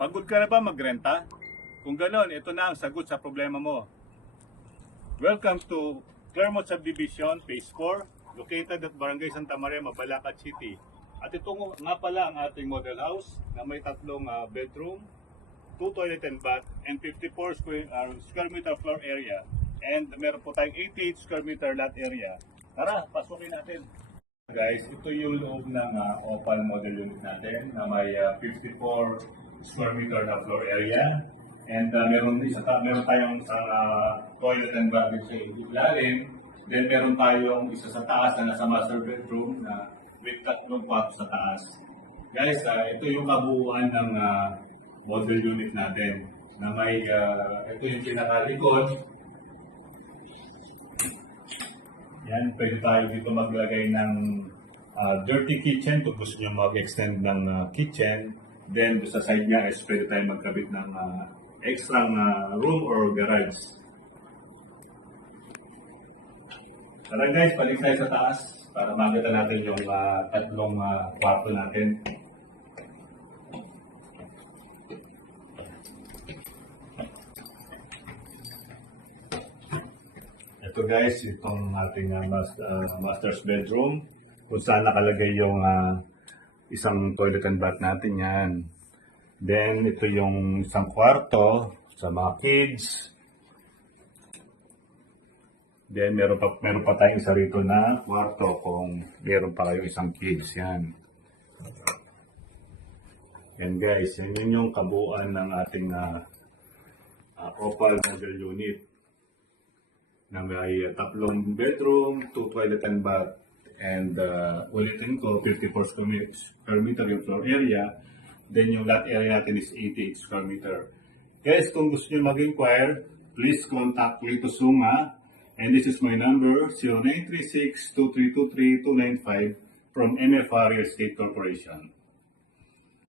Pagod ka na ba magrenta? Kung ganon, ito na ang sagot sa problema mo. Welcome to Claremont Subdivision, Phase 4, located at Barangay Santa Maria, Mabalacat City. At ito nga pala ang ating model house na may tatlong bedroom, 2 toilet and bath, and 54 square meter floor area. And meron po tayong 88 square meter lot area. Tara, pasukin natin. Guys, ito yung loob ng Opal model unit natin na may 54 square meter na floor area. And meron tayong isang toilet and bath sa ilalim. Then meron tayong isa sa taas na nasa master bedroom na with tatlong kwarto sa taas. Guys, ito yung kabuuan ng model unit natin na may ito yung pinakalikod. Yan, pwede tayo dito maglagay ng dirty kitchen kung gusto nyo mag-extend ng kitchen. Then sa side niya is pwede tayo magkabit ng extra room or garage. Tara guys, balik tayo sa taas para makita natin yung tatlong kwarto natin. Ito guys, itong ating master's bedroom kung saan nakalagay yung isang toilet and bath natin yan. Then ito yung isang kwarto sa mga kids. Then meron pa tayong isa rito na kwarto kung meron pa kayong isang kids yan. And guys, yan yung kabuuan ng ating Opal model unit na may tatlong bedroom, 2 toilet and bath, and ulitin ko, 54 square meter yung floor area. Then yung lot area natin is 88 square meter. Guys, kung gusto nyo mag-inquire, please contact Lito Suma. And this is my number, 0936-2323-295 from MFR Real Estate Corporation.